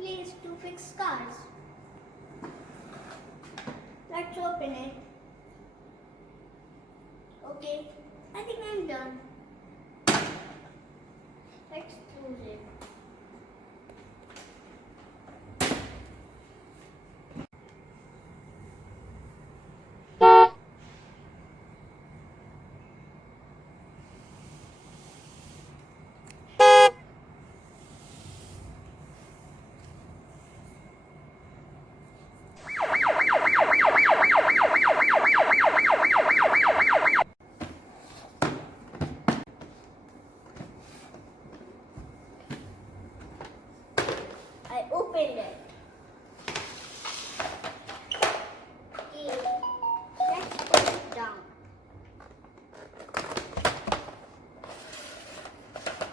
place to fix cars. Let's open it. Okay, I think I'm done. Let's close it. I opened it. Okay, let's put it down.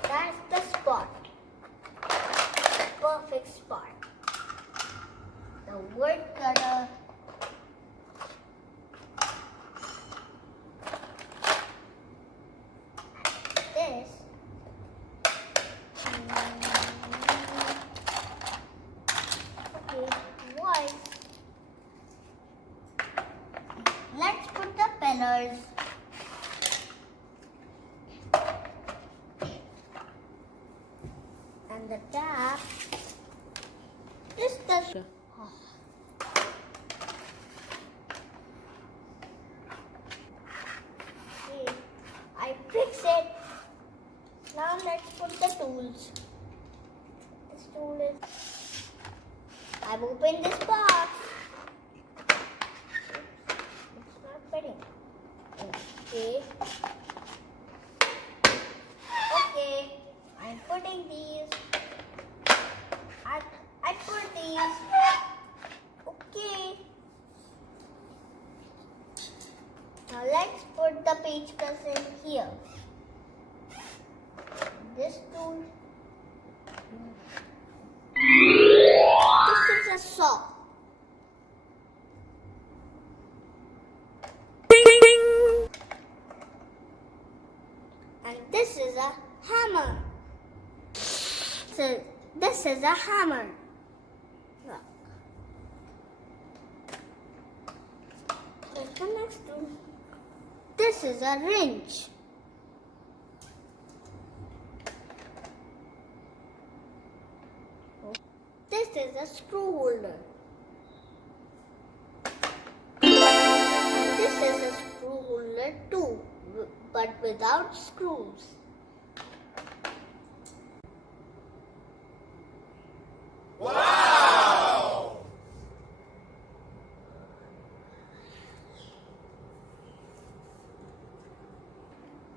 That's the spot. Perfect spot. The wood cutter. This. What? Let's put the pillars. And the tap. This the. Oh. Okay, I fix it. Now let's put the tools. This tool is. I've opened this box. It's not fitting. Okay. Okay. I'm putting these. I put these. Okay. Now let's put the page cuts in here. This tool. This is a saw. And this is a hammer. So this is a hammer. Look. Here's the next tool. This is a wrench. This is a screw holder. This is a screw holder too, but without screws. Wow!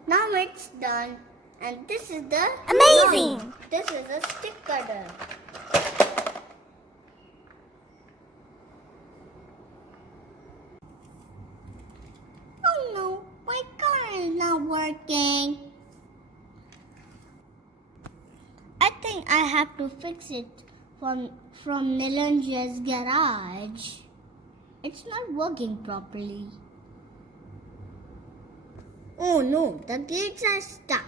Now it's done, and this is the Amazing! This is a stick cutter. Oh no, my car is not working. I think I have to fix it from Nilanjar's garage. It's not working properly. Oh no, the gates are stuck.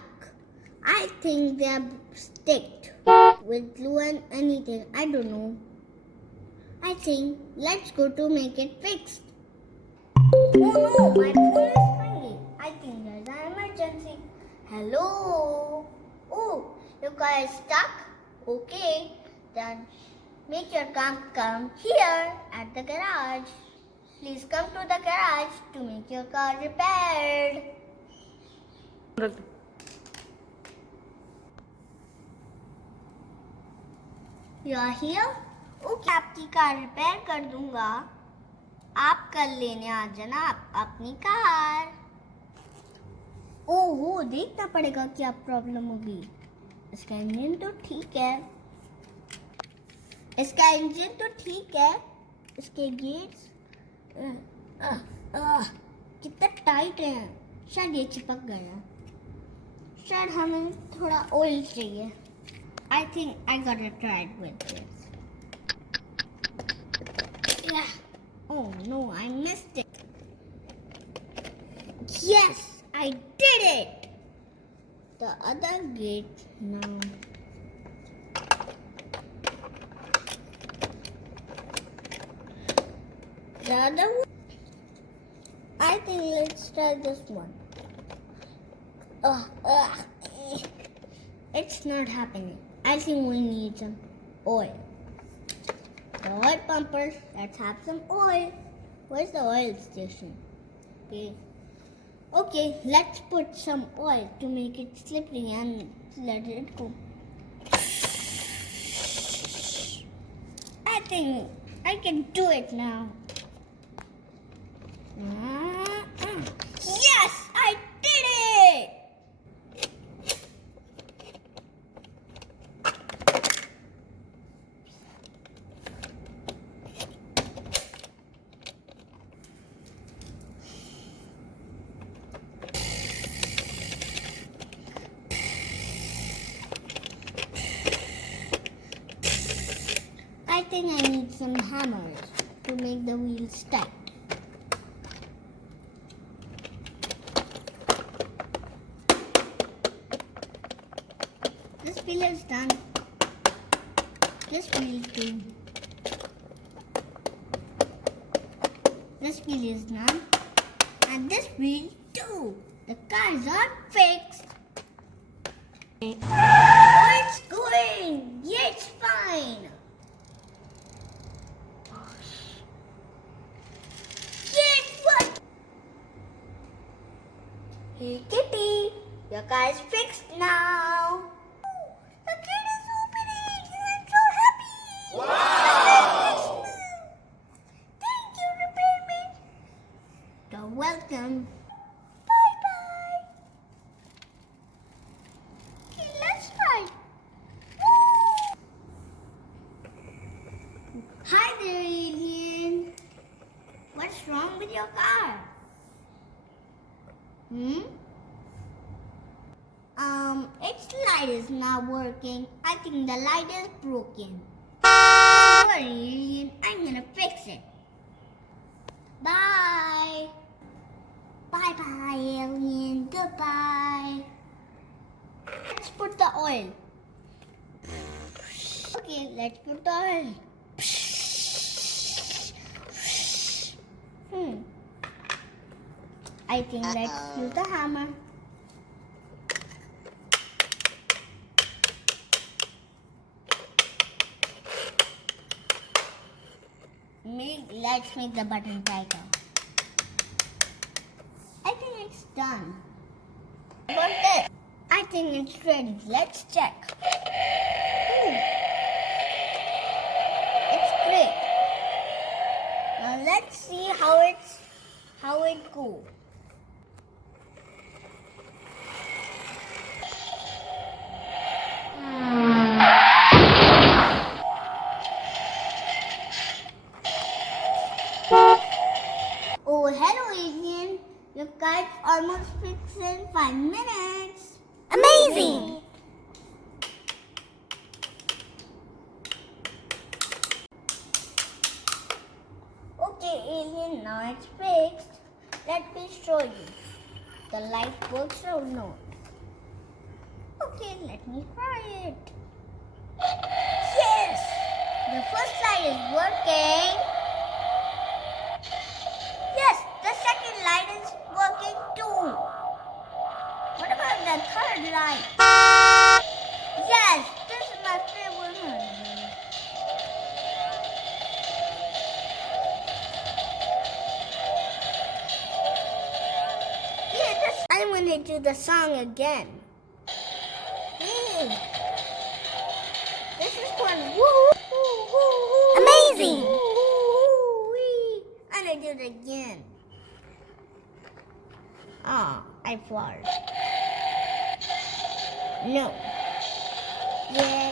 I think they are sticked with glue and anything. I don't know. I think let's go to make it fixed. Oh no, my phone is ringing. I think there's an emergency. Hello? Oh, your car is stuck? Okay, then make your car come here at the garage. Please come to the garage to make your car repaired. You are here? Okay, आपकी car repair कर दूंगा. आप कल लेने आ जाना अपनी car. ओहो, देखना पड़ेगा क्या प्रॉब्लम होगी. इसका इंजन तो ठीक है. इसके गेट्स कितना टाइट है. शायद ये चिपक गया. शायद हमें थोड़ा ऑयल चाहिए. I think I gotta try it with this. Yeah. Oh no, I missed it. Yes, I did it. The other gate now. the other one? I think let's try this one. It's not happening. I think we need some oil. The oil pumper, let's have some oil. Where's the oil station? Okay, let's put some oil to make it slippery and let it go. I think I can do it now. Yes, I did it! I think I need some hammers to make the wheels tight. This wheel is done. This wheel too. This wheel is done. And this wheel too. The cars are fixed. Oh, it's going. Yeah, it's fine. Hey Kitty, your car is fixed now. The kid is opening. I'm so happy. Wow! Thank you, repairman. You're welcome. Bye bye. Okay, let's try. Woo! Hi there, alien. What's wrong with your car? Its light is not working. I think the light is broken. Don't worry, alien. I'm gonna fix it. Bye. Bye-bye, alien. Goodbye. Let's put the oil. Okay, let's put the oil. I think let's use the hammer. Let's make the button tighter. I think it's done. What about this? I think it's ready. Let's check. It's great. Now let's see how it goes. Oh, hello, alien. Your car's almost fixed in 5 minutes. Amazing! Okay, alien, now it's fixed. Let me show you. The light works or not. Okay, let me try it. Yes! The first light is working. Yes, the second light is working too. What about the third light? Yes, this is my favorite one. Yeah, I'm gonna do the song again. Hey, this is one. Woo, woo, woo, woo. Amazing! Woo, woo, wee. I'm gonna do it again. I fall. No. Yeah,